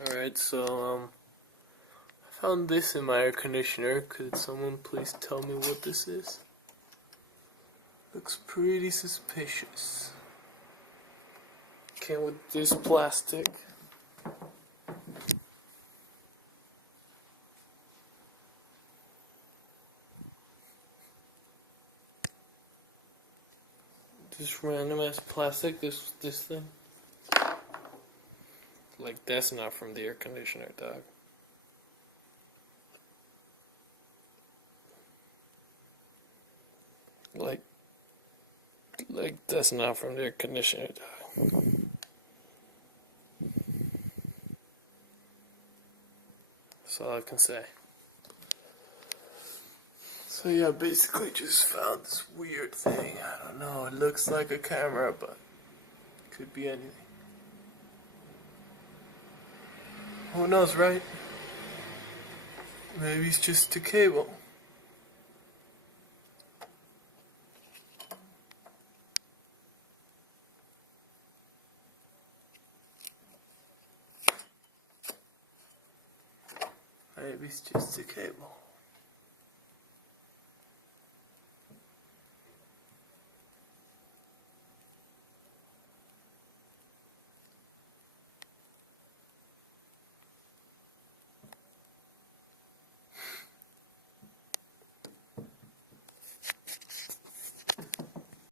Alright, so I found this in my air conditioner. Could someone please tell me what this is? Looks pretty suspicious. Came with this plastic. This random ass plastic, this thing. Like, that's not from the air conditioner, dog. Like that's not from the air conditioner, dog. That's all I can say. So yeah, basically just found this weird thing. I don't know, it looks like a camera, but it could be anything. Who knows, right? Maybe it's just a cable. Maybe it's just a cable.